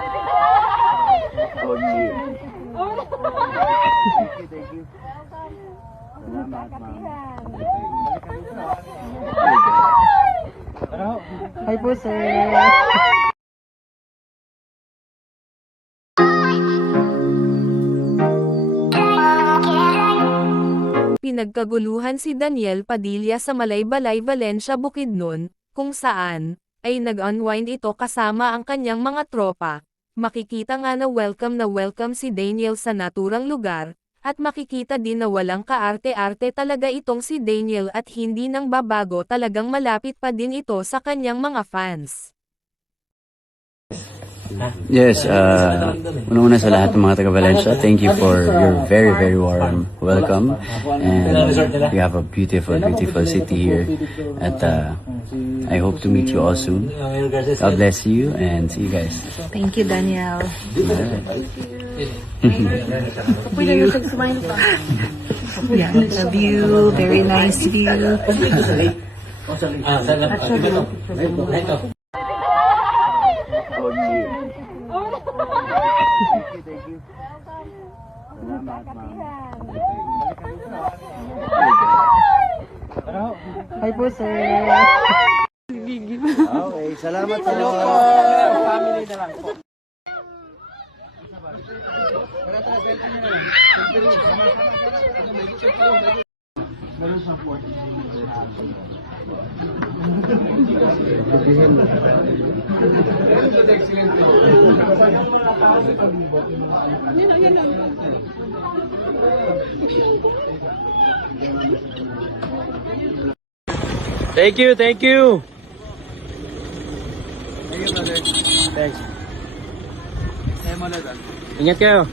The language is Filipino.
Oh, yeah. Thank you. Hi po, sir. Pinagkaguluhan si Daniel Padilla sa Malaybalay, Valencia, Bukidnon, kung saan ay nag-unwind ito kasama ang kanyang mga tropa. Makikita nga na welcome si Daniel sa naturang lugar, at makikita din na walang kaarte-arte talaga itong si Daniel at hindi nang babago, talagang malapit pa din ito sa kanyang mga fans. Yes, una-una sa lahat ng mga taga-Valencia, thank you for your very, very warm welcome. And we have a beautiful, beautiful city here. At I hope to meet you all soon. God bless you and see you guys. Thank you, Daniel. Yeah, love you. Very nice view. Oh, yeah. Thank you. Hi po, sir. Okay, salamat po. Family na lang po. Thank you, thank you. Thanks. Ingat kayo.